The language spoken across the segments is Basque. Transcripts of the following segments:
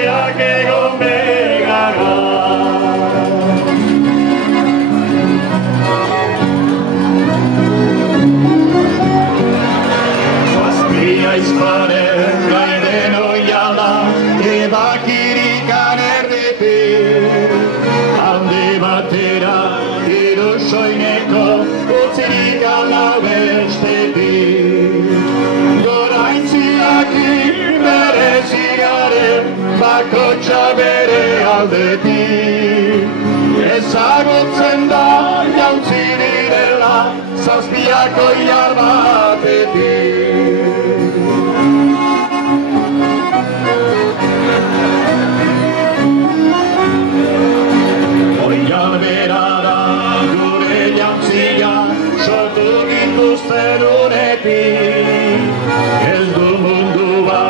Gozeak egon begara. Zazpia izparen gaiden oiala, ebakirikan erdetik. Alde batera, erosoineko, utzirik alau bestetik. Goraintziak berezigaren, bakotxa bere aldetik. Ezagutzen da jauntzi direla, zazpiak oilar batetik. Oilar bera da gure jantzia, sortu gintuzten unetik. Ez du mundua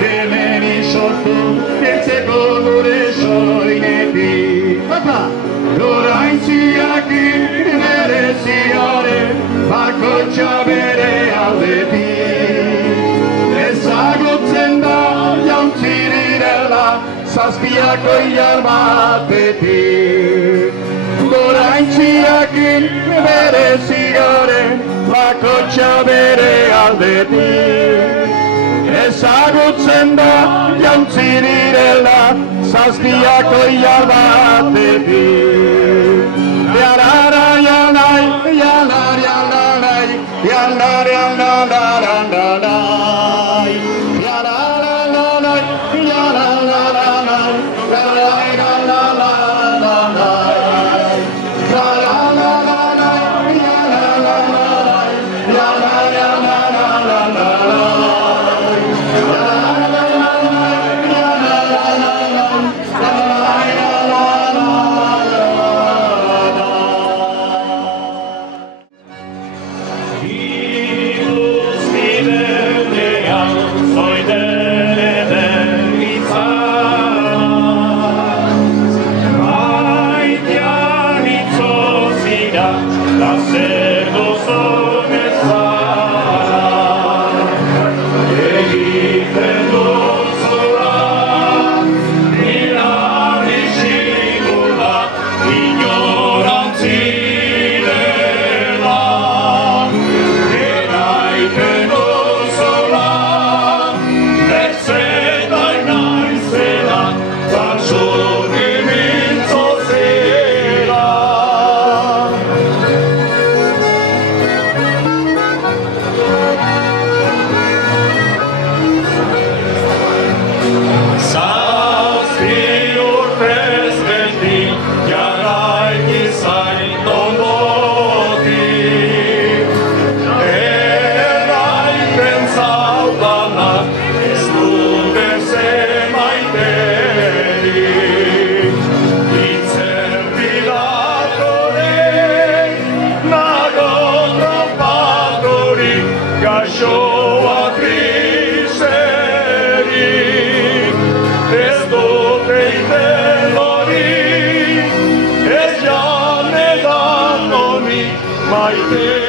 kemeni sortu, eltzeko gure soinetik. Goraintziak bereziaren, bakotxa bere aldetik. Ezagutzen da jauntzi direla, zazpiak oilar batetik. Goraintziak berezigaren, bakotxa bere aldetik. Ezagutzen da jauntzi direla, zazpiak oilar batetik. Yalara yanai, yalar yanai, yalar yanai, yalar yanai, yalar yanai, Aitare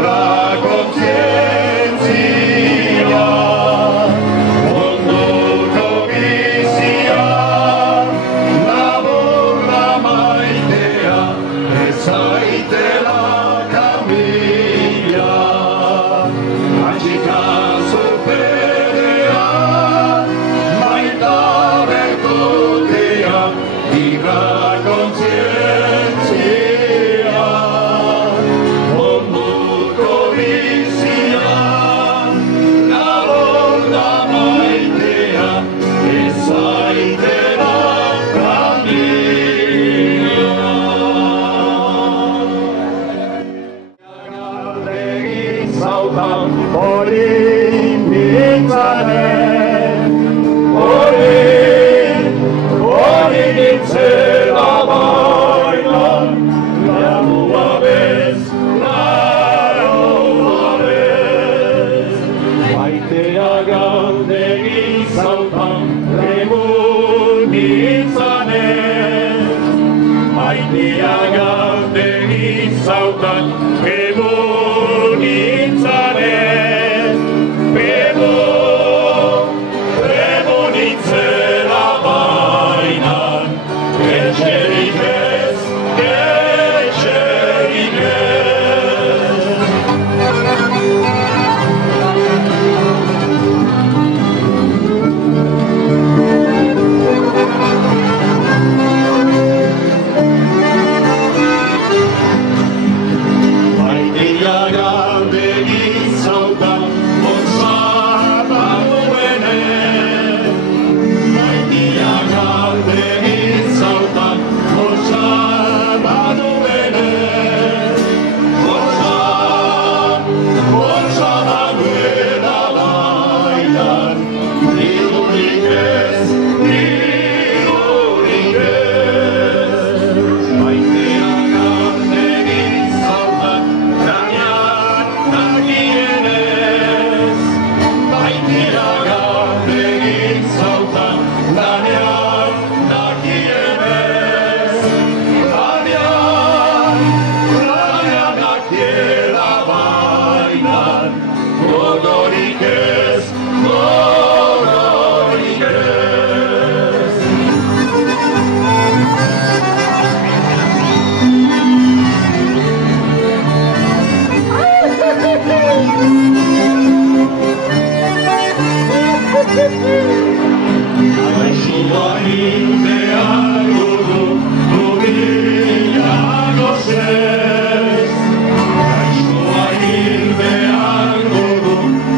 libra conciencia, munduko bizia, laburra maitea, ez zaitela kamila. Atxikan zuperea, maita berkotea, libra conciencia, munduko bizia, laburra maitea, ez zaitela kamila. Galdegin zautan hori nintzanen, hori nintzela bailan, lamua bez, laroa bez. Maitea galdegin zautan emu nintzanen, maitea galdegin zautan emu nintzanen, emu nintzela bainan, etxerik ez, etxerik ez. Maitea galdegin zautan ontzara duenez, maitea galdegin zautan ontzara duenez, ontzara duela bailan, dirurik ez, dirurik ez. Maitea galdegin zautan gainean nagienez, maitea galdegin zautan lanean nagienez, lanean nagiela bainan, gogorik ez, gogorik ez. Gaixoa hildean dugu, nubila gozez. Gaixoa hildean dugu,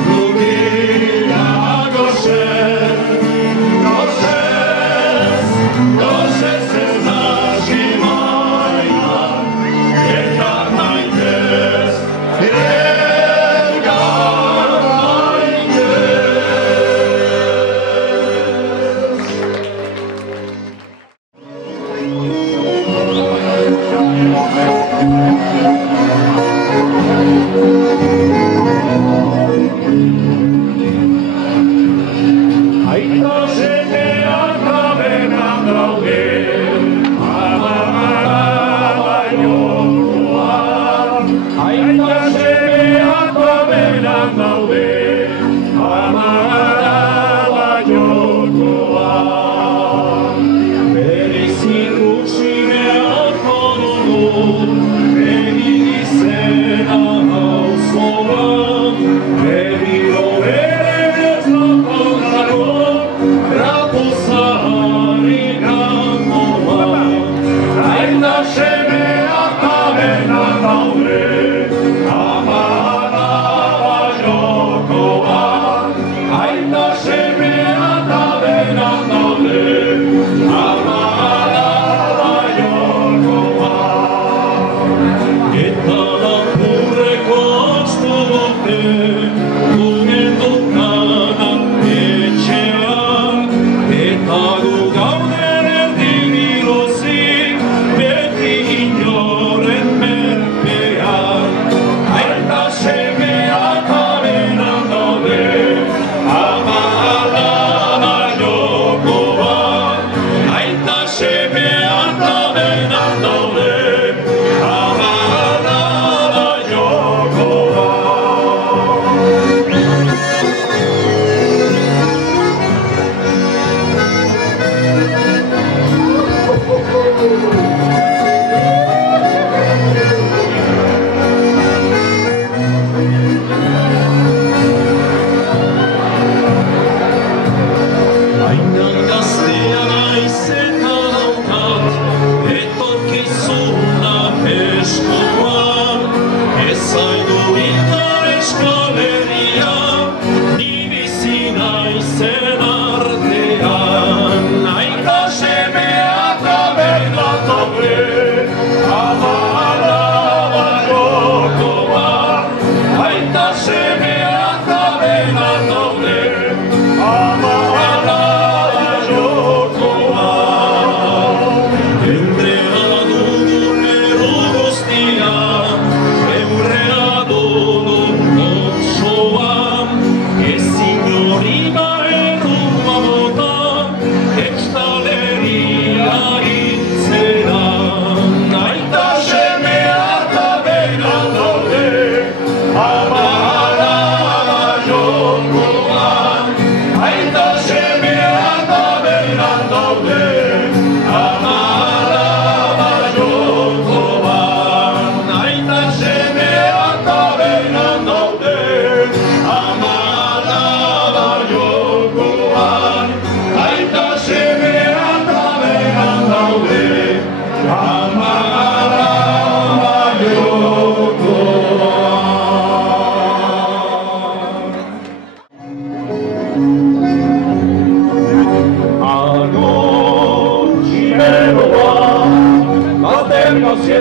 nubila gozez. Gozez, gozez ez nasi maitan, elkar maitez, elkar maitez. Aita semeak tabernan daude, jokoan. Aita semeak tabernan daude, jokoan. Berriz ikusi beharko dugu, egin izena auzoan, berriro berez lokontzako, rapozari gangoan. Aita semeak tabernan daude, jokoan. Aita semeak tabernan daude, jokoan.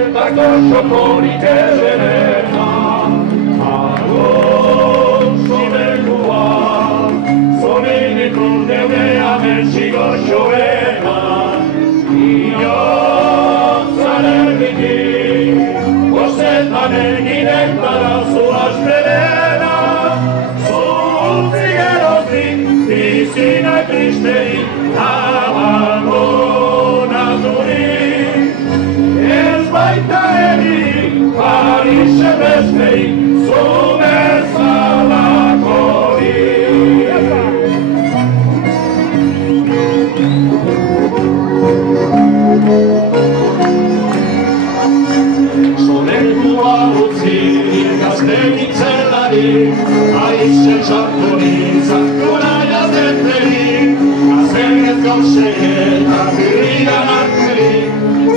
zetako xokorik ederena. Agosto lekua, zominikun deune ametxiko xoena. Iotzan erditik, bostetan eginen dara zuaz berena. Zuntzi geroztik, bizina tristerik, abandonaturik. Ez baita erik, Parisen besterik, zu bezalakorik. Solekua utzi, gazten itzelarik, aizen sartu nintzak, gura jazteterik, azen ez gauzeetan, birrigan arterik,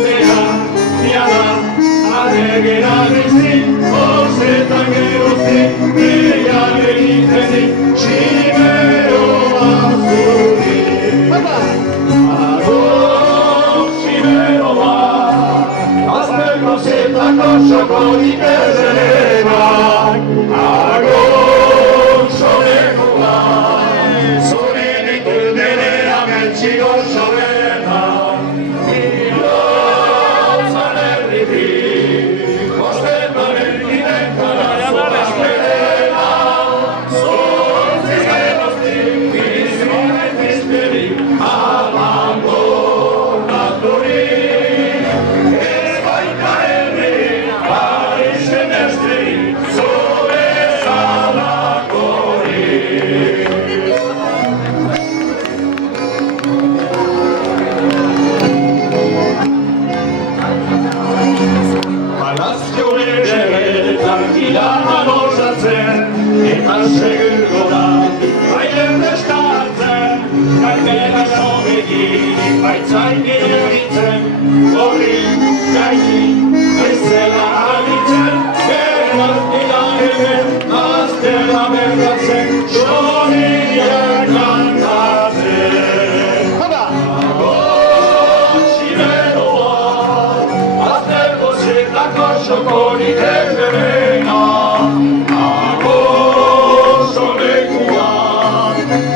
zera, diada, adegera bizik, bostetan geroztik, bidean egitetik, xiberoa zurik. Agor, xiberoa, azteko zetako xokorik ederenak. Agor, solekua, zurenik dene ametxiko xobenak. Iotzan erditik, bostetan erginen dara zuaz berena. Zuntzi geroztik, bizina tristerik, abandonaturik. Ez baita errik, Parisen besterik, zu bezalakorik. Palazio beretan ilaman osatzen, eta segurgo da, bailen prestatzen, galdera zobegin, baitzain egiten, horri, gaini, bezala alitzen, berraztila hemen, aztela berdatzen, xoriak kantatzen. Agor, xiberoa, azteko zetako xokorik ederena. Agor, solekua,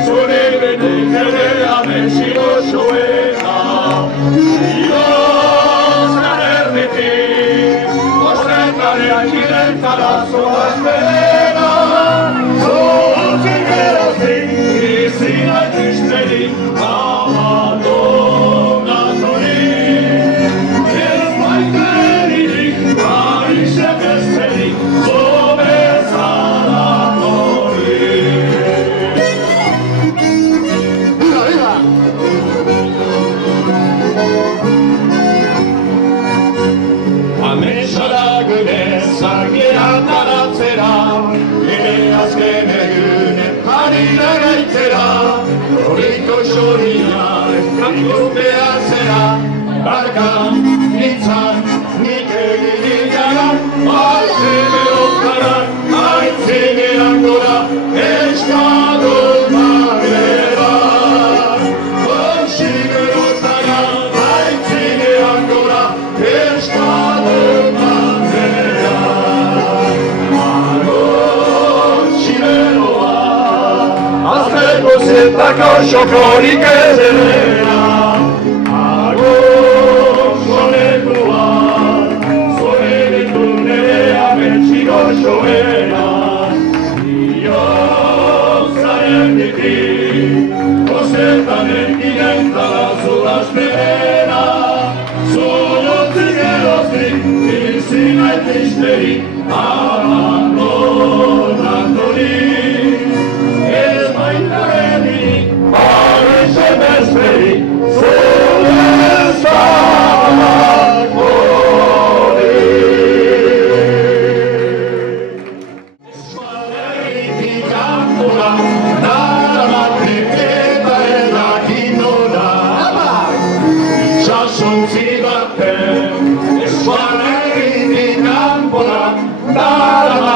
zure benek ere ametxiko xoena. Iotzan erditik, bostetan eginen dara zuaz berena. Zuntzi geroztik, bizina tristerik, abandonaturik. Ez baita eririk, Parisen besterik, zu bezalakorik. Ametsara genezak erataratzera, ere azken egunen harira gaitzera, horiko xoriak kantupeatzera, barkan, nintzan, nik egin gara, atzeme okara, aitzinean gora, eskadun bagera. Oxigerotara, aitzinean gora, eskadun bagera. Agor, xiberoa, azteko zetako xokorik ederena. Agor, solekua, zurenik dune ametxiko xoena. Iotzan erditik, bostetan eginen dara zuaz berena. Zuntzi geroztik, bizina tristerik, abandonaturik. Ez baita errik, Parisen besterik, zu bezalakorik. Eskualerritik kanpora, daramatek eta edakin nora. Itxasuntzi baten, eskualerritik kanpora, daramatek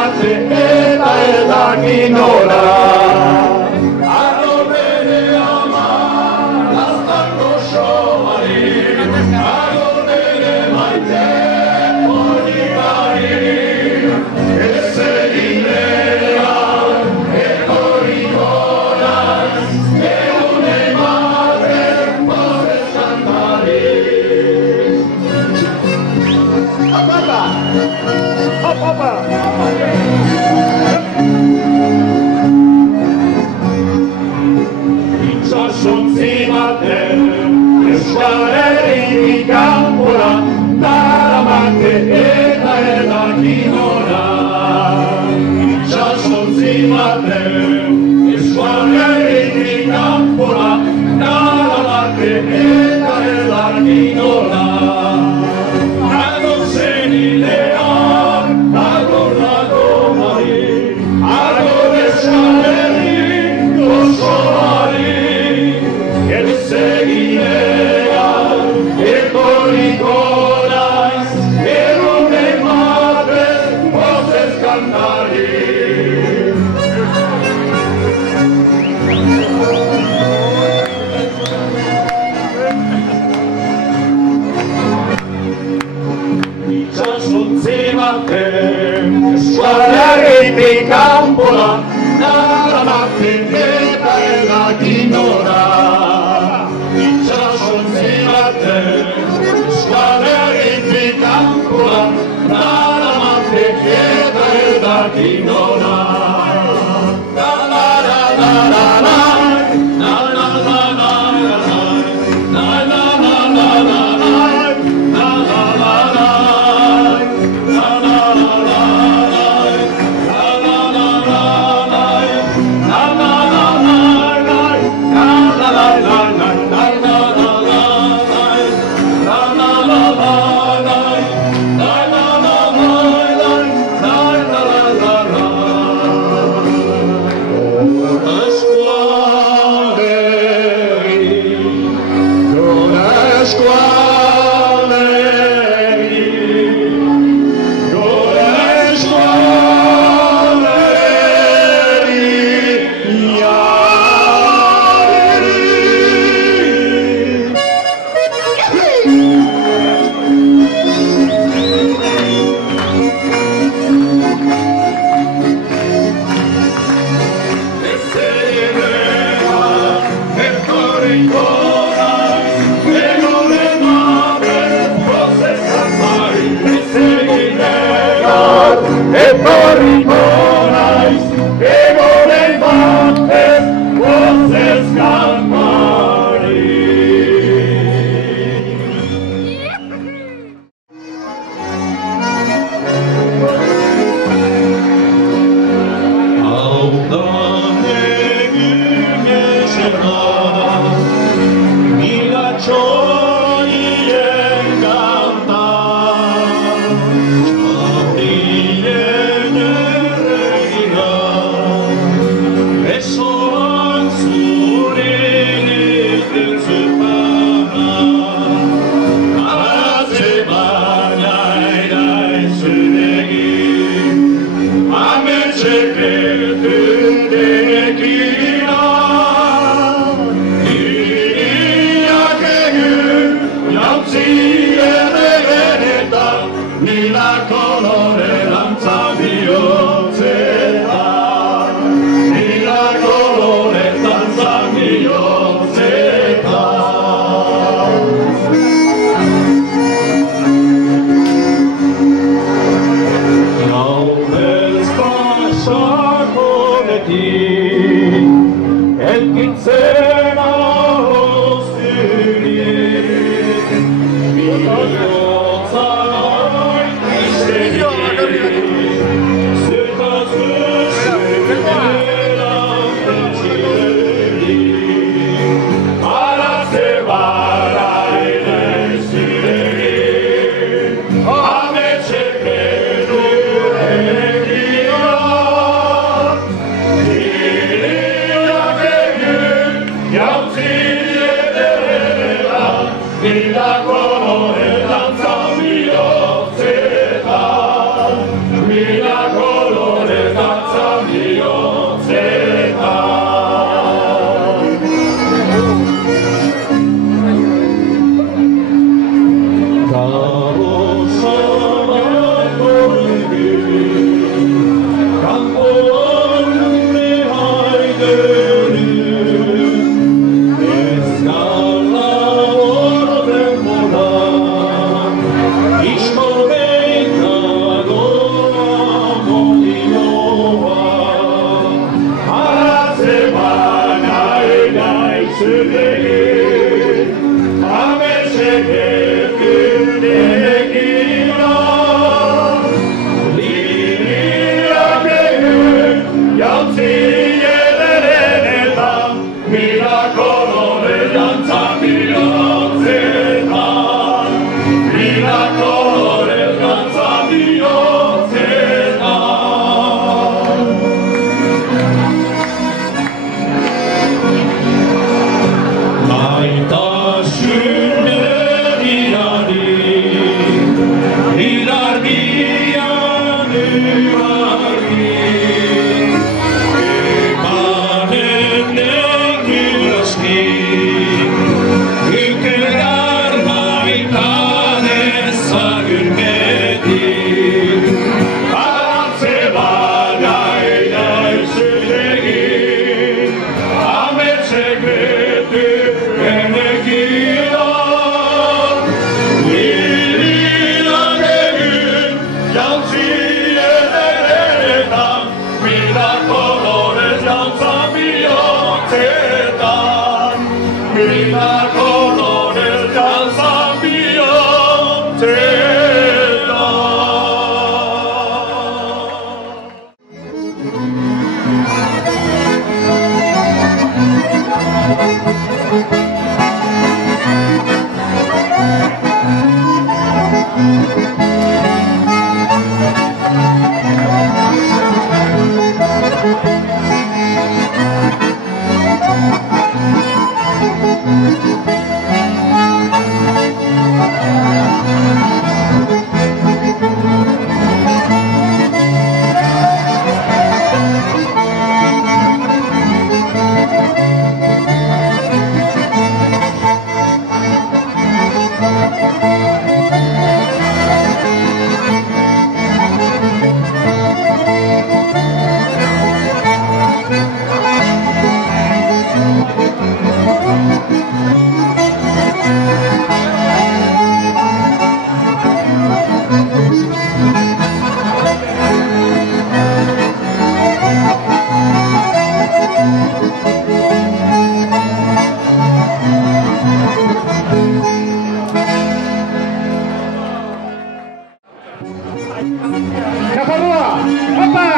Caparua! Opa!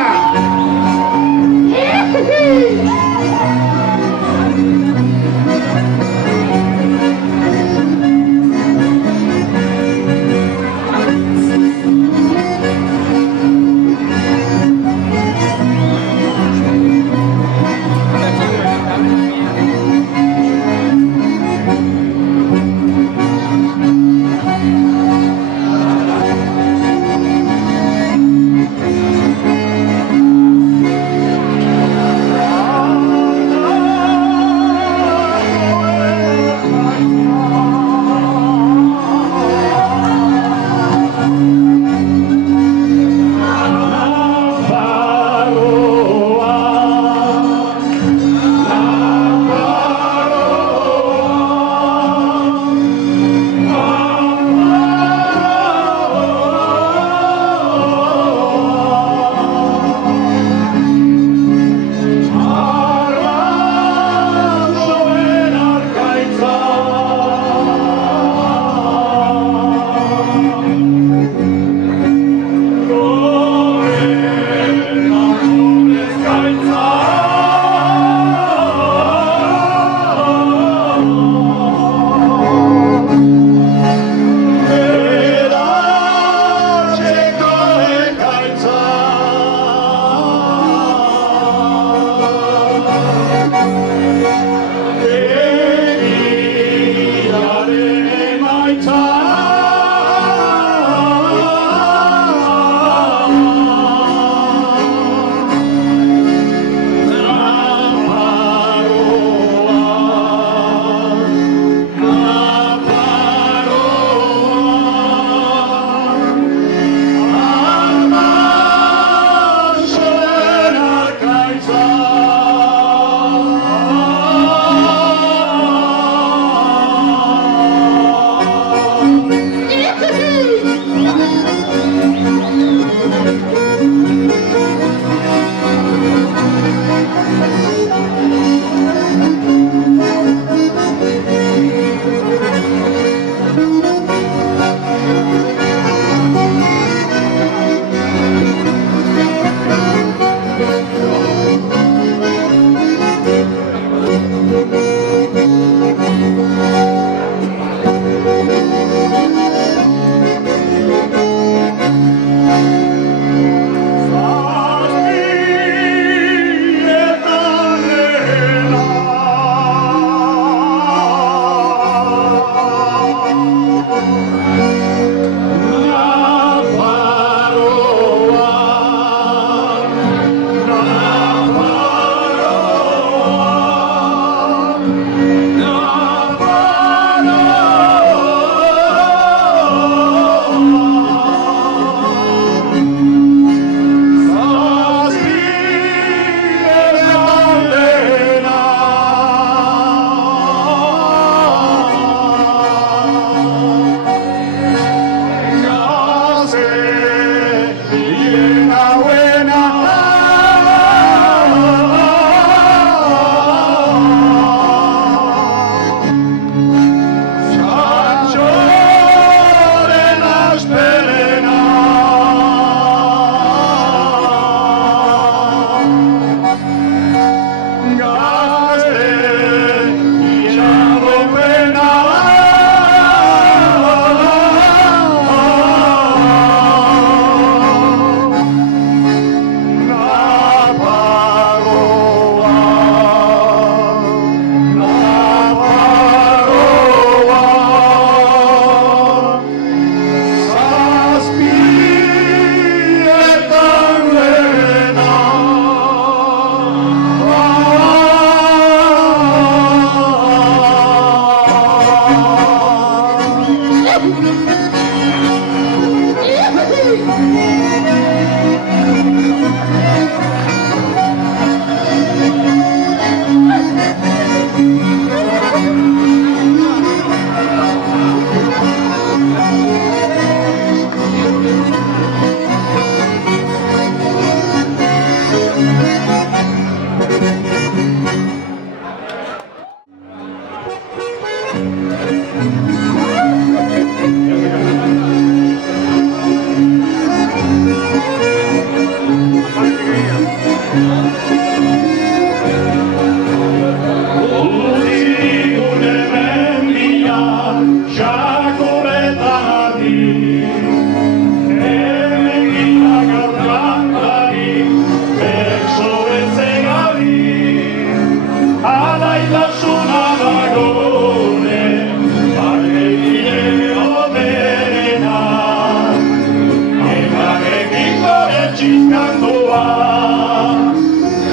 txizkandua.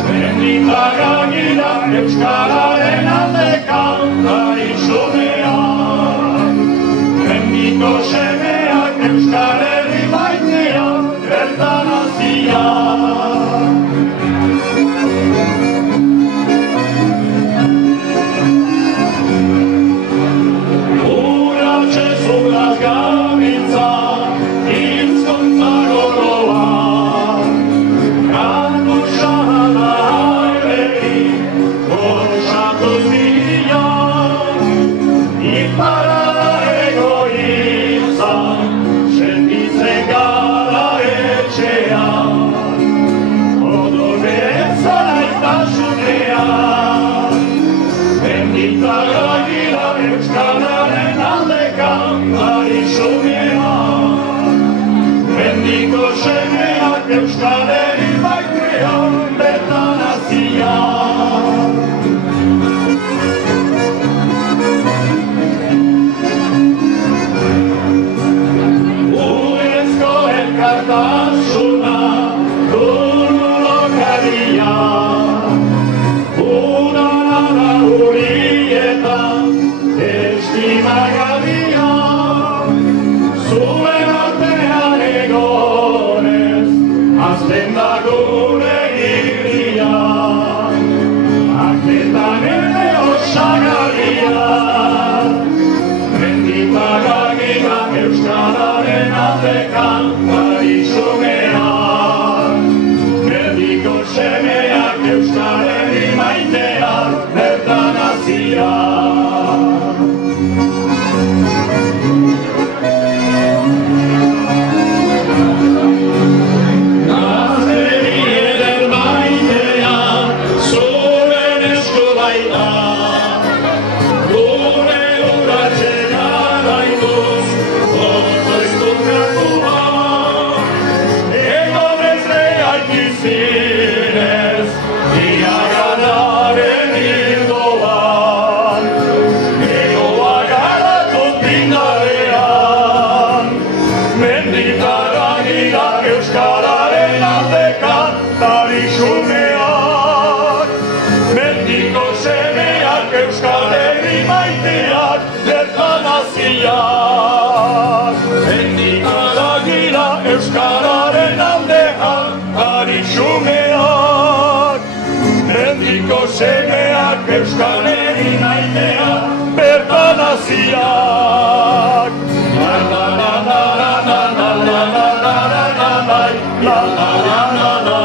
Menditaragira euskararen alde kantari xumeak. Mendiko semeak Euskal Herri maiteak bertan haziak. Uratxe zugaz gabiltza hizkuntza goroa. Kantu xahana haiberi osatuz bila. Iparra egoitza sentitzen gara etxean. Odoren zaitasunean Menditara gira euskararen alde kantari xumeak. Mendiko semeak Euskal Herri maiteak bertan haziak. Urezko elkartasuna lokaria. Udara urietan estimagaria. Zuen artean egonez hazten da gure irria. Artetan ere osagarria. Menditaragira euskararen alde kantari xumeak. Mendiko semeak Euskal Herri maiteak bertan haziak. Gazteri eder maitea zuen esku baita. Gure urratxe garaituz oso izkunkatua. Egon ez reaikizinez iaganaren hildoan. Egoa garatut pindarean. Menditara gira euskararen alde kantari xumeak. Mendiko semeak Euskal Herri maiteak bertan haziak. Menditara gira euskararen alde kantari xumeak. Mendiko semeak Euskal Herri maiteak bertan haziak. La la la la la la la la la la la la la la la la.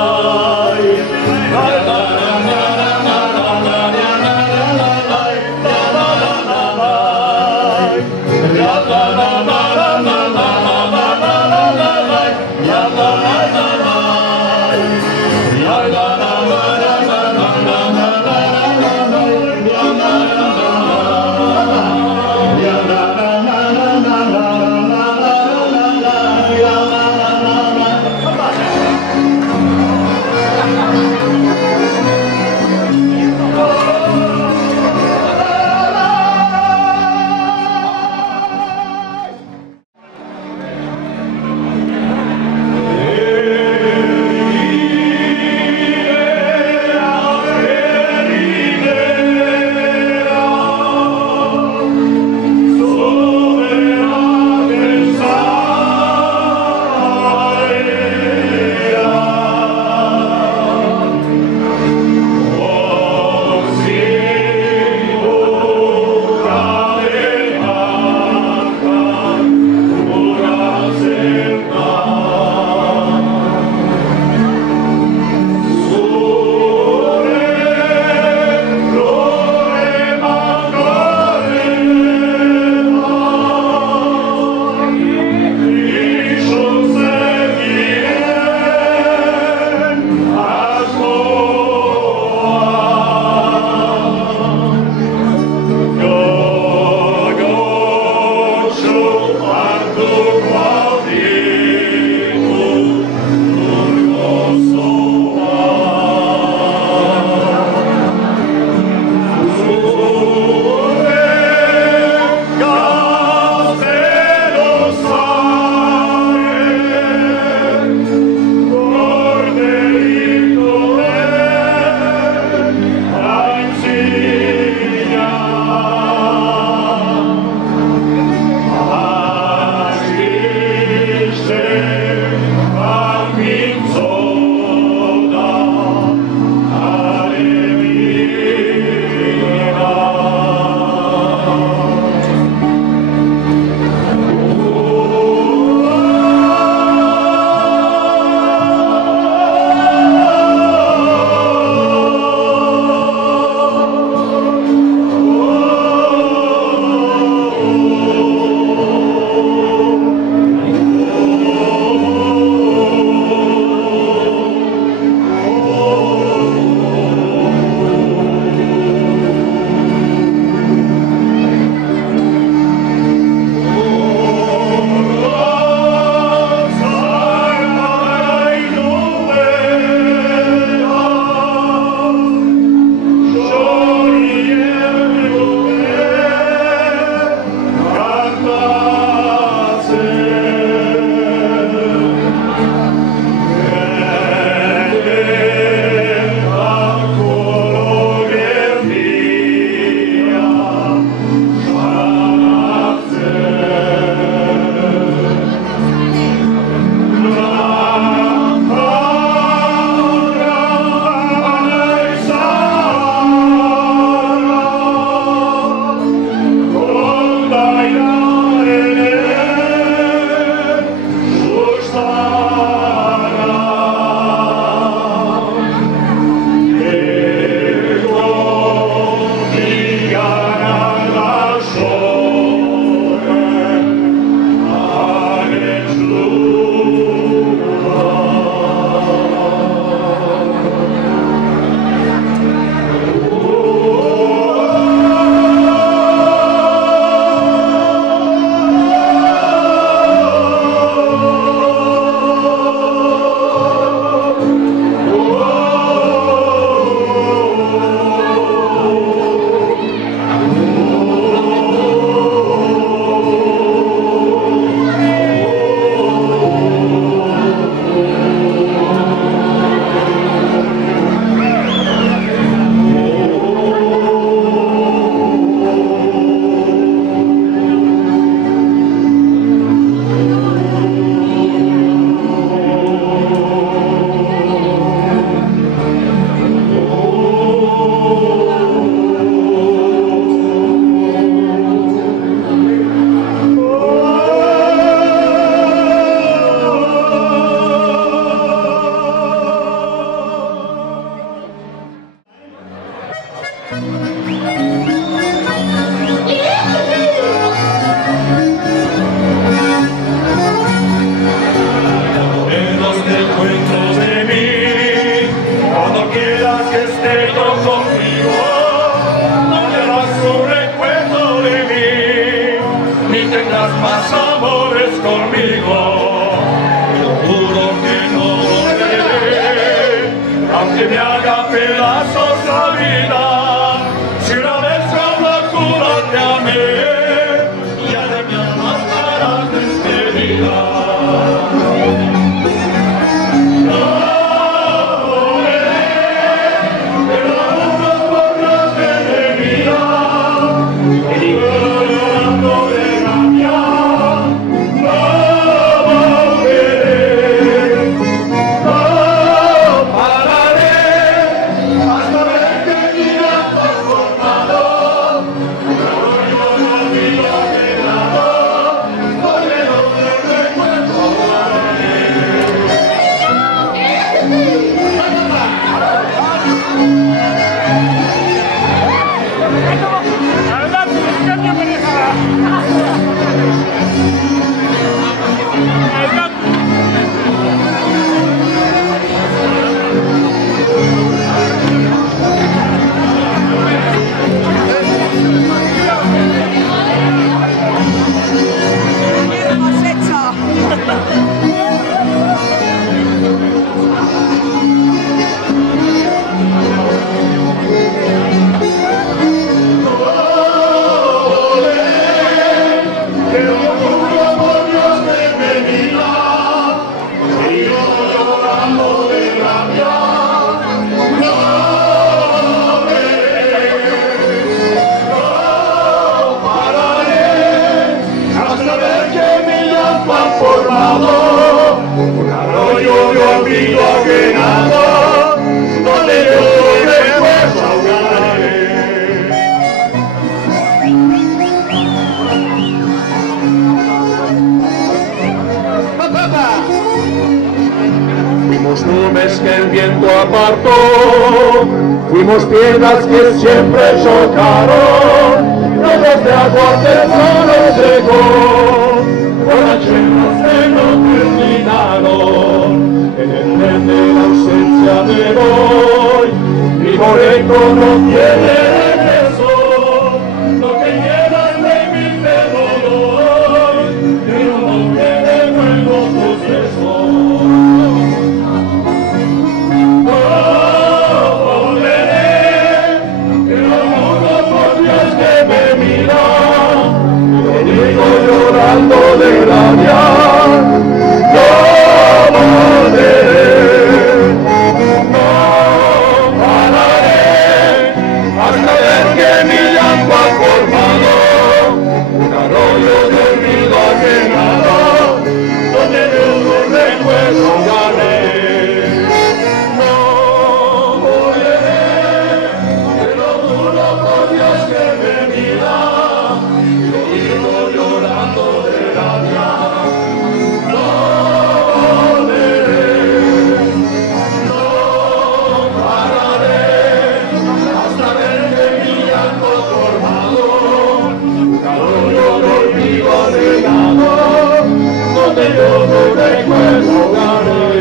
pedazos la vida. Si una vez con locura te amé, ya de mi alma estarás despedida. No volveré, pero uno por las de mi vida, y llorando de rabia. No volveré, no pararé, hasta ver que mi alma ha formado un arroyo de olvido quebrado, donde los recuerdos guardaré. Adelante, cambio pareja. Adelante. Pero juro por Dios de mi vida, y yo llorando de rabia, no veré, no pararé, hasta ver que mi llanto ha formado un arroyo de olvido ajenado, donde yo recuerdo ahogaré. Fuimos nubes que el viento apartó, fuimos piedras que siempre chocaron, ríos de agua que solo secó, borracheras que no terminaron, en el tren de la ausencia me voy, mi boleto no tiene regreso, lo que llevas de mí te lo doy, pero no te devuelvo tus besos. No volveré, pero juro por Dios que me mira, te digo llorando de rabia, no volveré, no pararé, hasta ver que mi llanto ha formado un arroyo de olvido ajenado, donde yo no recuerdo gané. No volveré, pero juro por Dios que me mira, te digo llorando de rabia, no volveré, no pararé, hasta ver que mi llanto formado un arroyo de olvido ajenado, donde yo no recuerdo gané.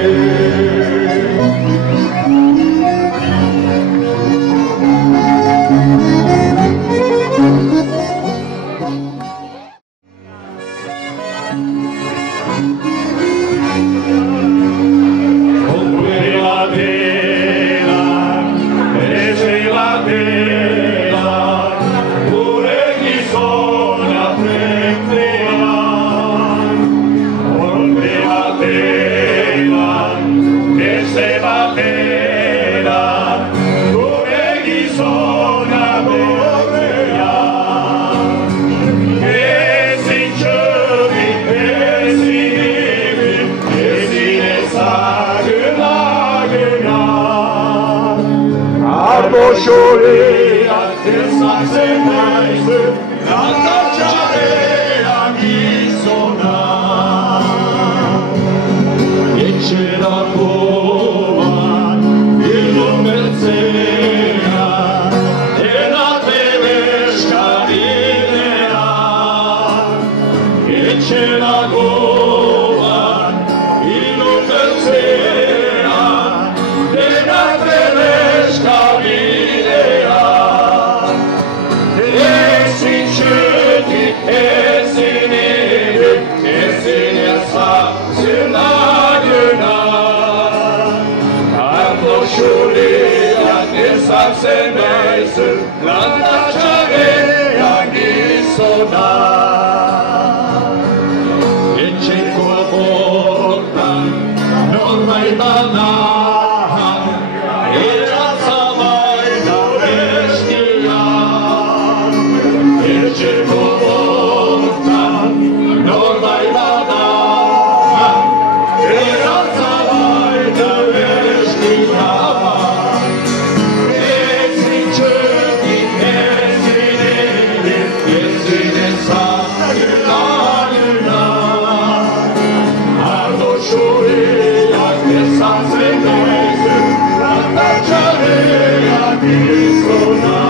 Şuraya kırsak sevmeyse, yandan çareye gitsona. Geçer akuman, illumercea, ena teves carinea. Geçer akuman, illumercea, ena teves carinea. Esin çöti, esin eri, esin yasa, sırna günah. ezatzen naizu, lantatxarean gizona. Etxeko bortan, norbait banahan, eratza baita bestia. Etxeko bortan, norbait banahan, eratza baita bestia. Ezin txekin, ezin egin, ezin ezaguna. Ardo xuriak ezatzen naizu, lantatxarean gizona.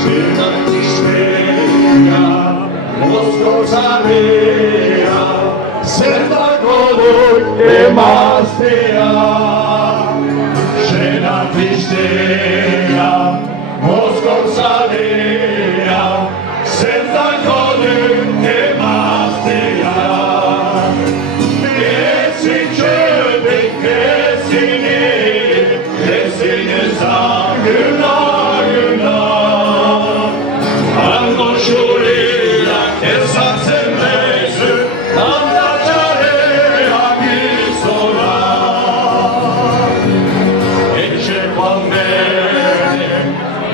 Zeran tristea, mozkortzalea, zertako dut emaztea. Zeran tristea, mozkortzalea, zertako dut emaztea. Ezin txekin, ezin egin, ezin ezaguna. Ardo xuriak ezatzen naizu, lantatxarean gizona. Etxekoan bere,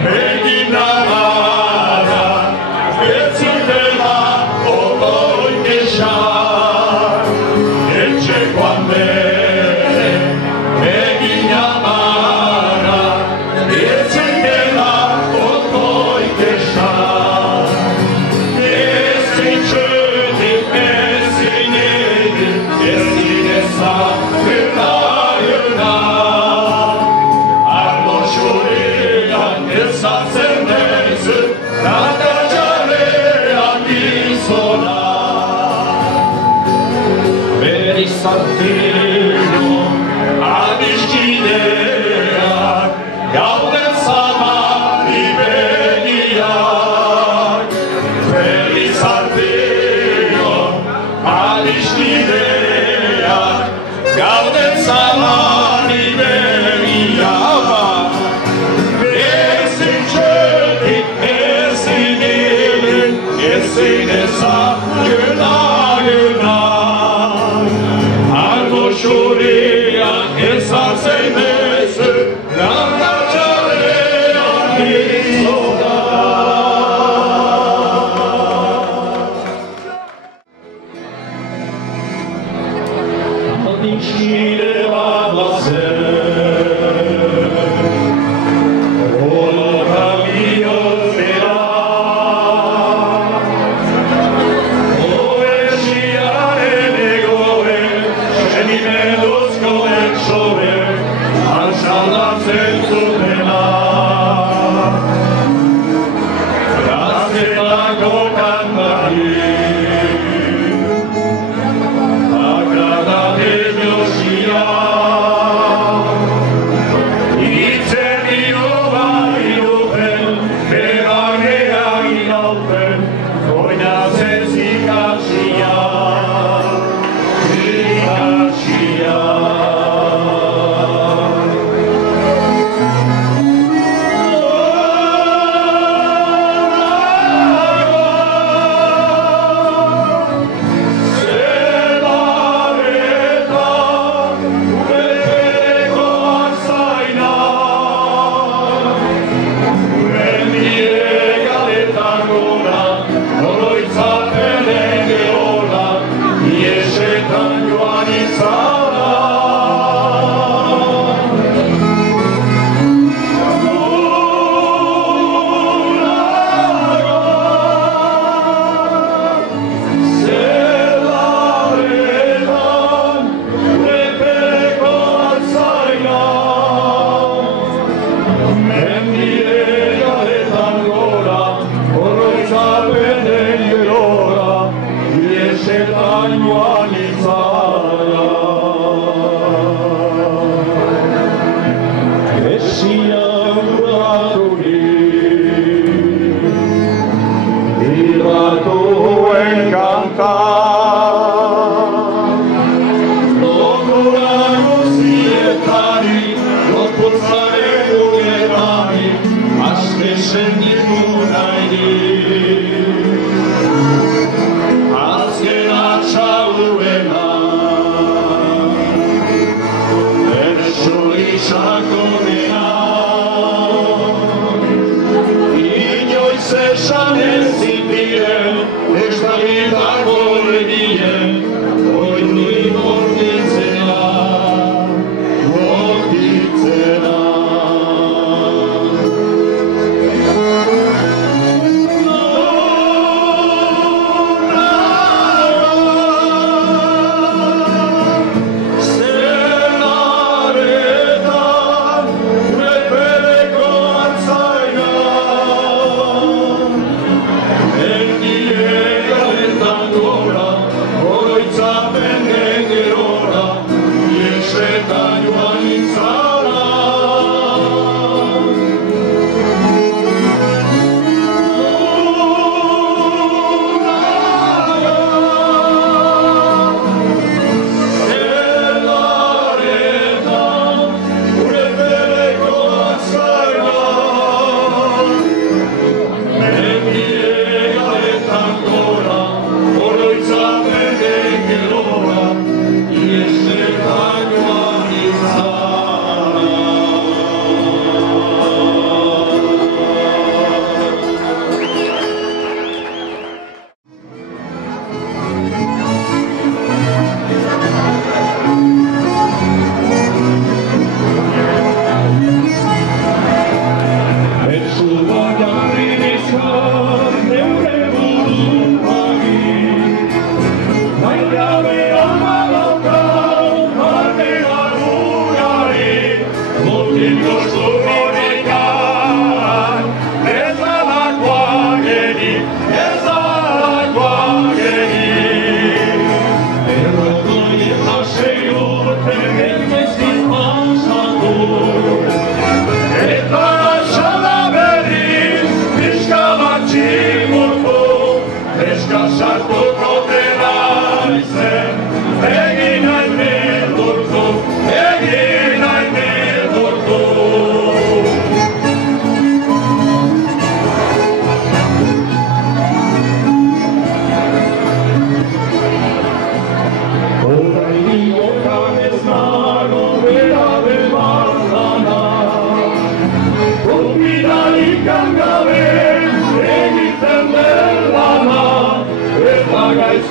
begin nabara, ez zutela odoi kexar. Etxekoan bere, begin nabara, ez zutela odoi kexar. Ezin txekin, ezin egin, ezin ezaguna. Ardo xuriak ezatzen naizu, lantatxarean gizona. Berizartino, adiskideak, gauden zamari begiak. Berizartino, adiskideak, gauden zamari begiak. Ezin txekin, ezin egin, ezin ezaguna. Ardo xuriak ezatzen naizu, lantatxarean gizona. Adiskide bat bazen, oloka bihotera. Poesiaren egoen, senimeduzkoek soben, altxaldatzen zutela. Gaztetako kantari, agradable josia. Itzen dio bailupen, bebanea irauten, goinatzen zikatxia. Zikatxia.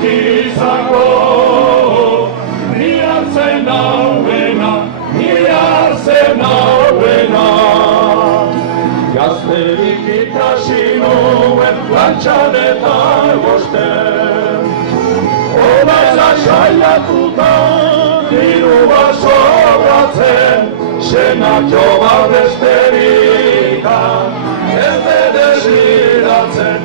izango, ni hartzen nauena, gazterik ikasi nuen plantxan eta egosten. Honela saiatuta, diru bat sobratzen, senak jo bat besterikan, ez de desiratzen.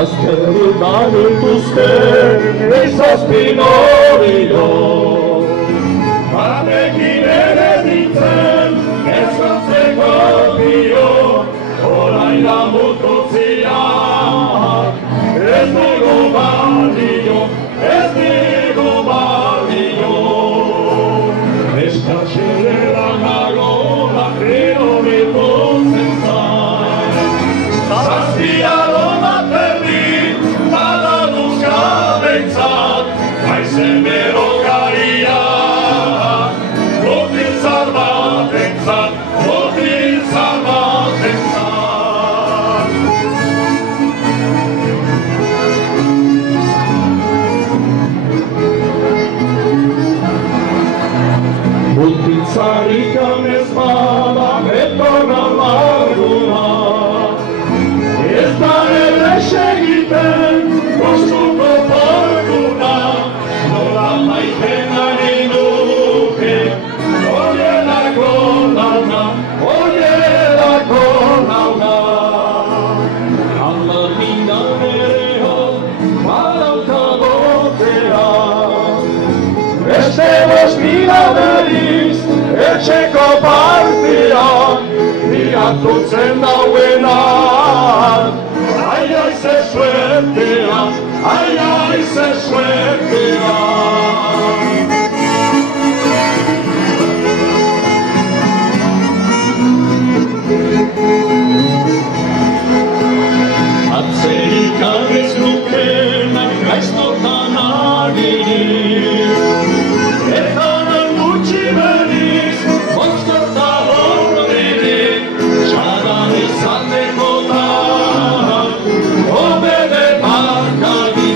Gazterik badituzte izazpinorio, batekin ere ditzen ezkontzeko dio, orain damututzia, ez digu balio, eskatxerera nagola gero bitutzen zain. Zazpiaro baterdi, bada duzkabentzat, maizen bero garia, botiltzar batentzat. Botiltzarikan ez bada beton amarguna, ez da errex egiten gozuko portuna, nola maiten ari duke, oielako launa. Aldarmina bereho, badaukagotea, beste 5.000 berriz, etxeko partian, biatutzen dauenan. Ai, ze suertea, ze suertea. Atzerikan ez nukenak gaiztotan agirik, eta nan gutxi berriz, monsterta horrenik, txadan izateko da, obede bakari.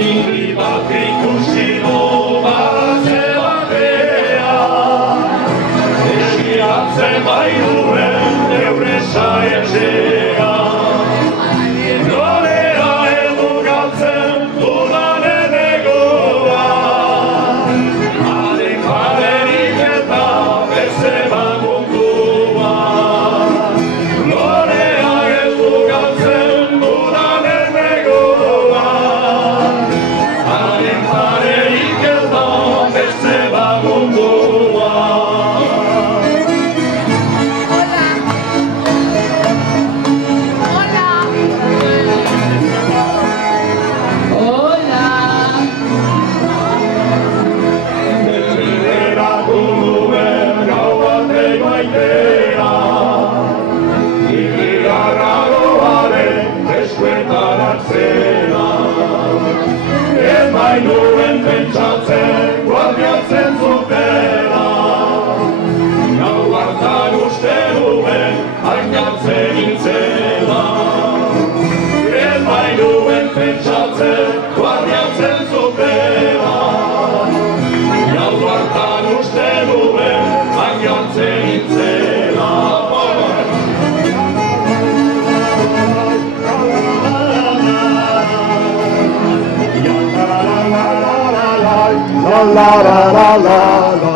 Niri bat ikusi du baratze batean, eskiatzen bai duen eure saetxean. Nolera heldu galtzen dudanen egoan, haren jarerik eta beste bagunduan. Nolera heldu galtzen dudanen egoan, haren jarerik eta beste bagunduan. Ez bainuen pentsatzen guardiatzen zutela, gau hartan uste duen hainatzen nintzela. Ez bainuen pentsatzen guardiatzen zutela, gau hartan uste duen hainatzen nintzela. La la la la la la.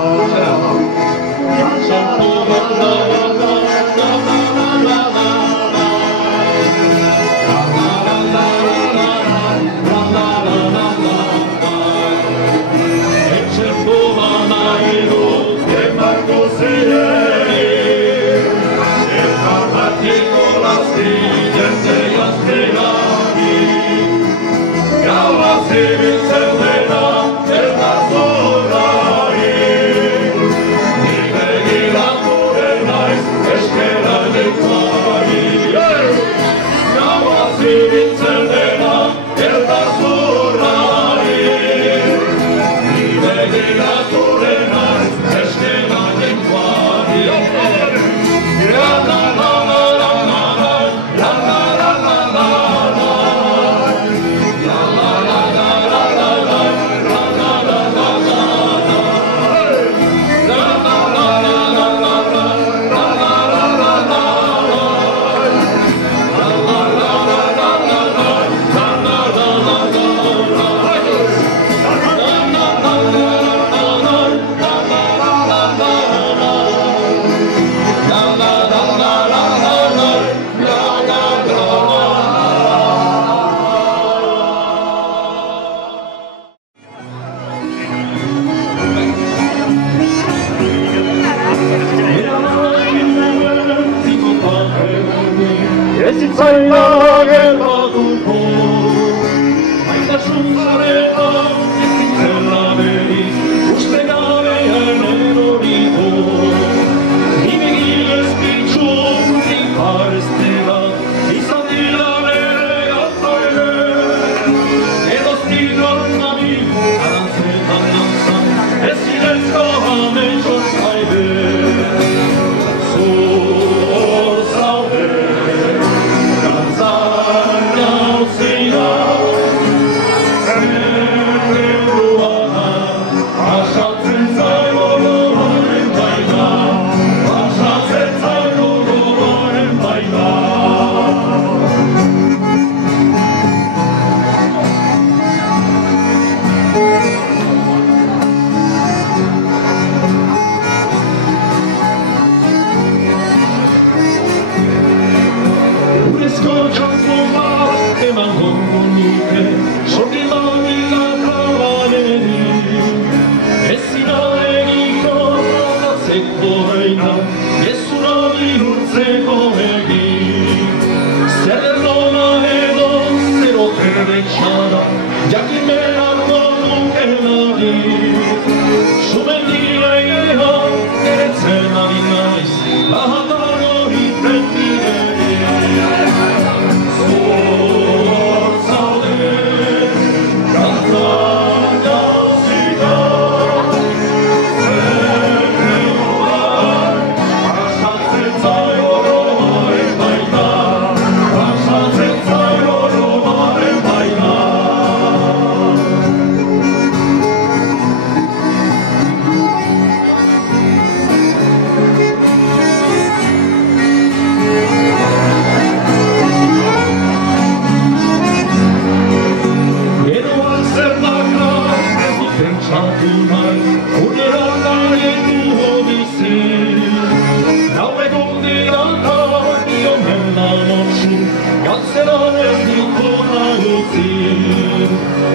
utzi,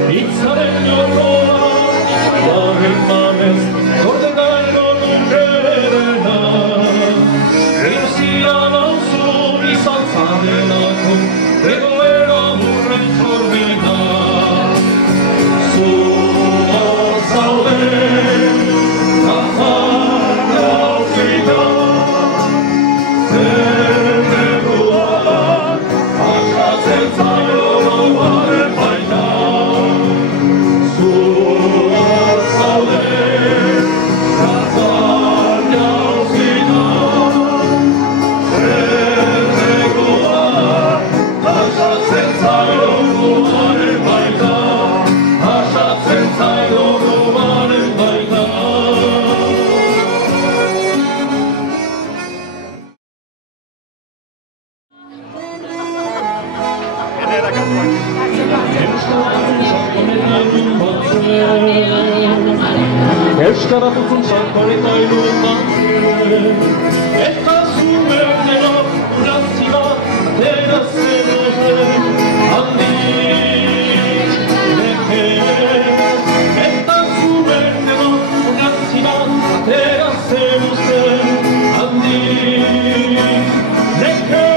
hitzaren jokoa, garen manez, gordekaino nukerena, iruzia nauzu izan zarenako, egoera burren zorbena. Zuor zaude, nazar gauzita, Euskara puzun sarkoreta ilumatzen, eta zuberteno urazia atera zenuten, handik nekez. Eta zuberteno urazia atera zenuten, handik nekez.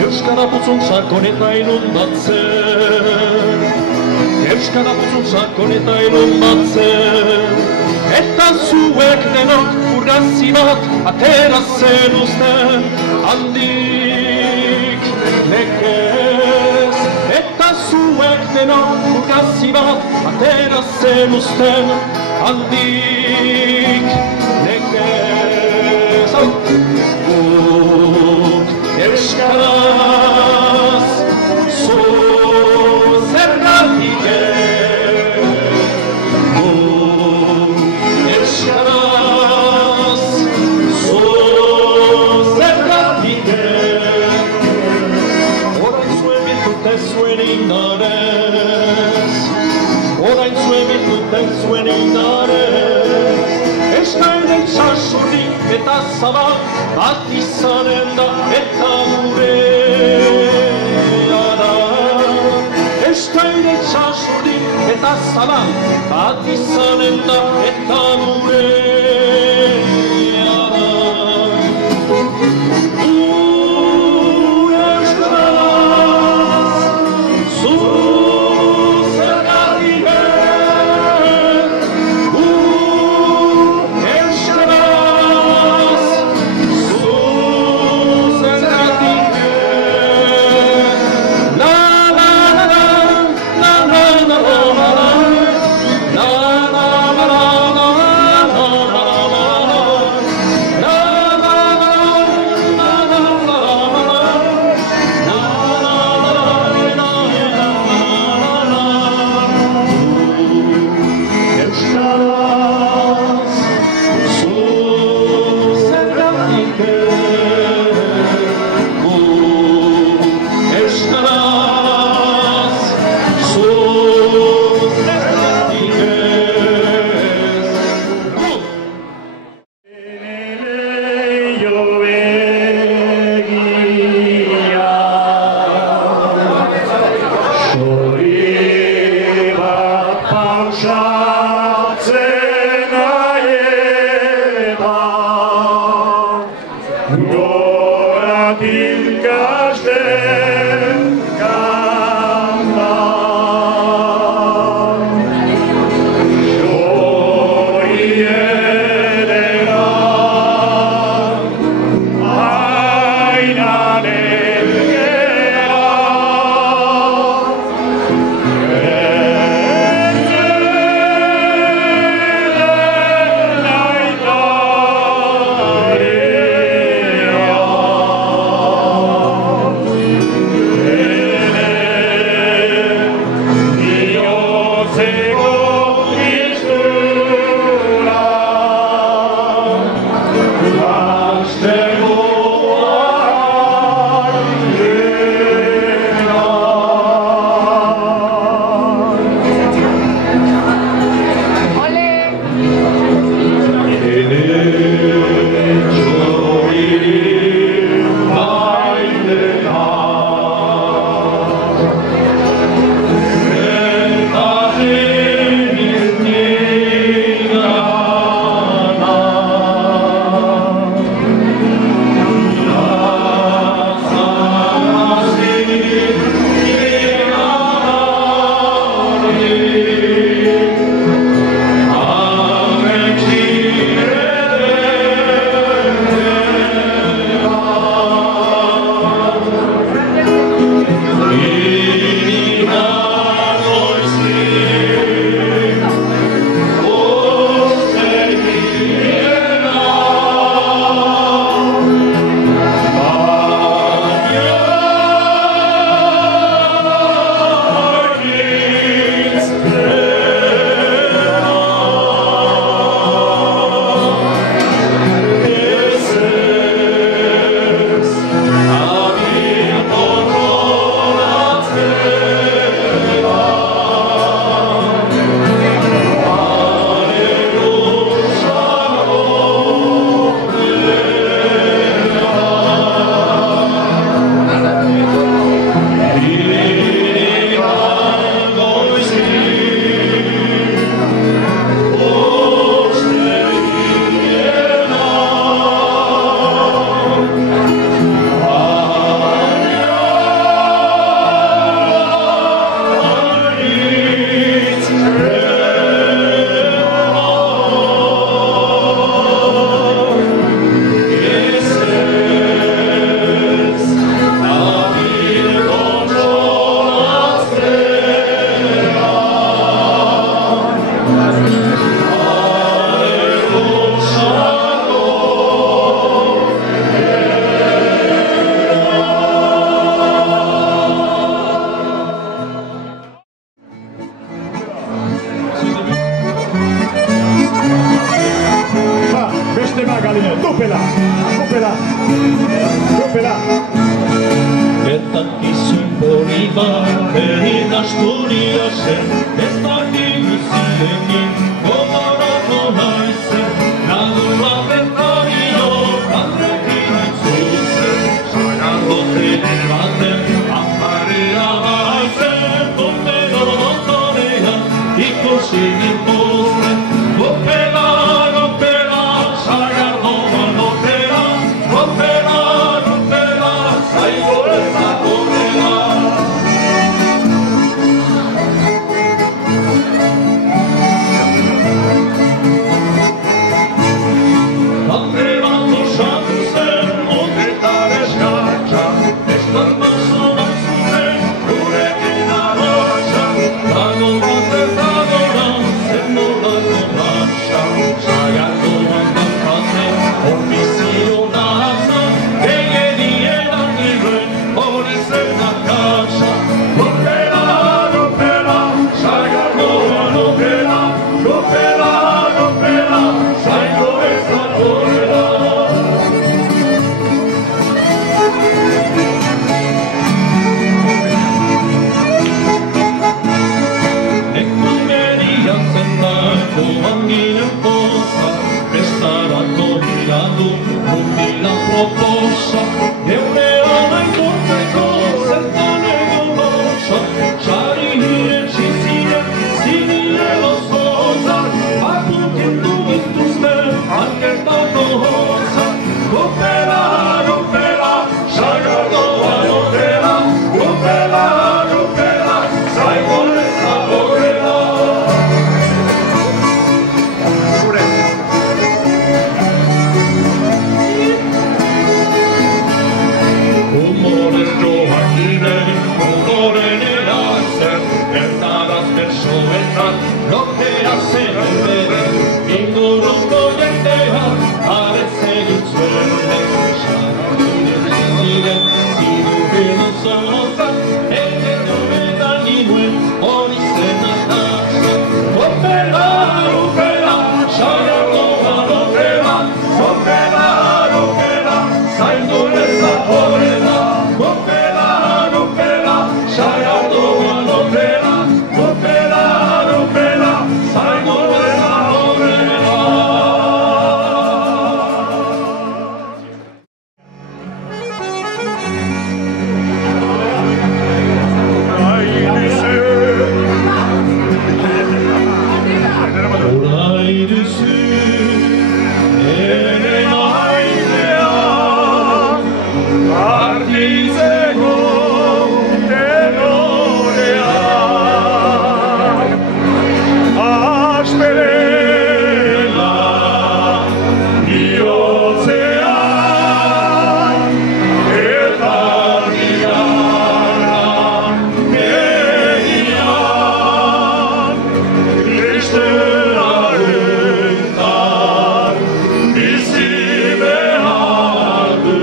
Euskara sakoneta inundatzen, euskara puzun sakoneta inundatzen, eta zuek denok urrazi bat atera zenuzten, handik nekez. Eta zuek denok urrazi bat atera zenuzten, handik nekez. Euskaraz zergatik Euskaraz zergatik orain zuen bitute zuen indarez, orain zuen bitute zuen indarez, eskainen sasurri eta zabal bat izanen da eta gurea da. Eskainen sasurri eta zabal bat izanen da eta gurea da. La la la la Galino, dupela. Gertakizun hori bat egin asturia zen, ez dakik guztiekin gogorako naizen, lagun batetarino kandrekin entzuzen, zaiagoten baten aparea baizen, dotorean ikusi gintuzten, gopela, zaiardoan opera, zaigo ezakorela. Bate bat osatu zen, otetar eskatxa, ez darmazo bat zuten, gurekin arratxa, dago bat eta gora, zen nolako ratxa, zaiardoan dankatzen, orbizionatza, gehienien agirren, horrezen akatxa, gopela, zaiardoan opera, gopela, zaigo ezakorela. Ekumeriak zendako anginen poza, bestarako miradu, mundila proposa, geurean aitortzeko zertan egon loza, txari nire txizien, zinire lozozak, apukendu gintuzten, angertako hozak, gopela, sagardoan opera, gopela, zaigo ezakorela. Humorez joak iberin, humoren erazten, erdaraz bersoetan, lokea zen beren, inguruko jendeak, aretzen utzuen, xaratunen ziren, zirugen uzonozak, egin animuen, hori zen atazak, gopela, xaratuan opera, zaigo ezakorela. Gopela, xaratuan opera, zaigo ezakorela. Orai duzu, ere maidean, argitzeko tenorean, asperela bihotzean, eta bigarra median, Kristenarentan bizi behar du.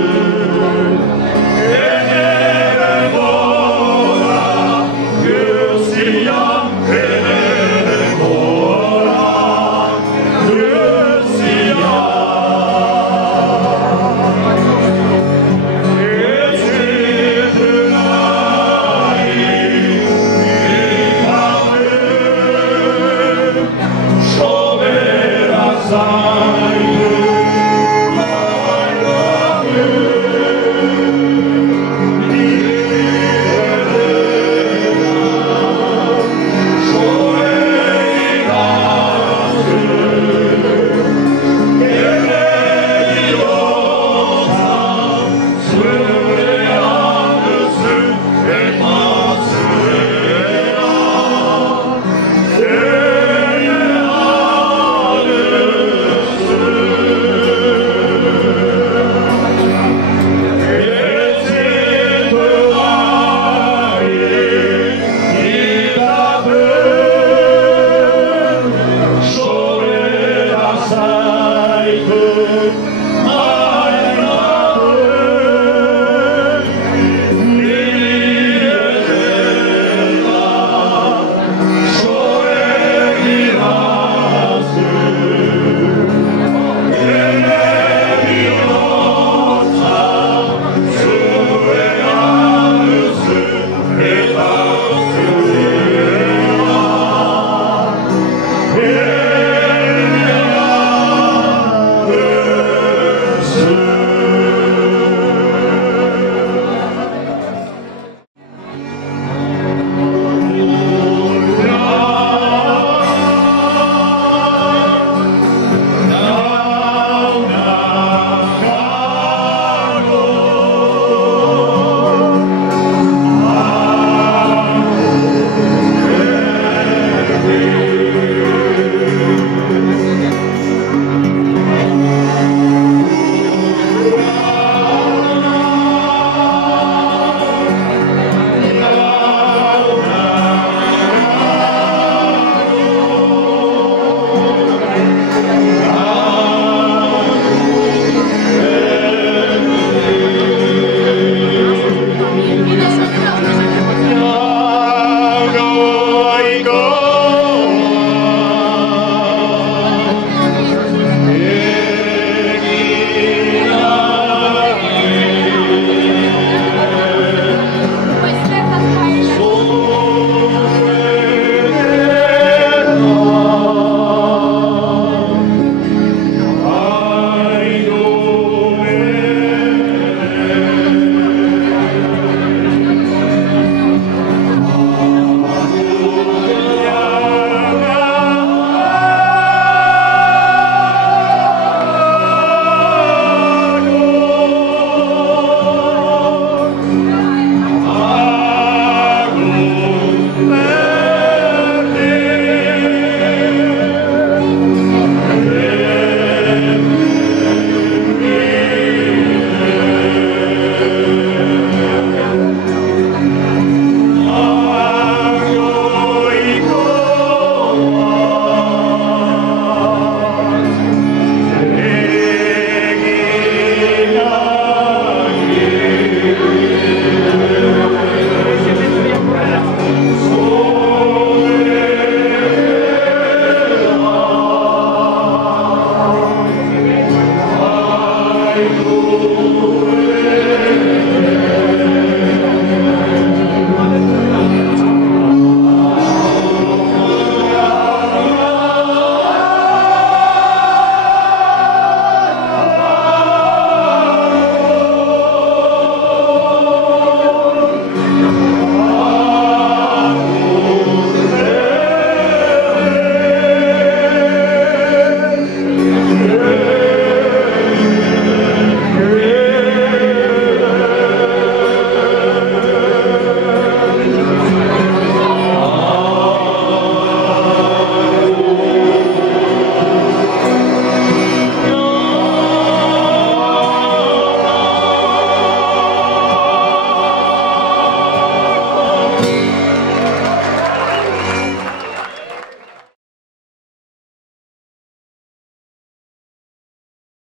Enere gora, guztian, enere gora, guztian. Ez ditu nahi, ikabe, sobera zan.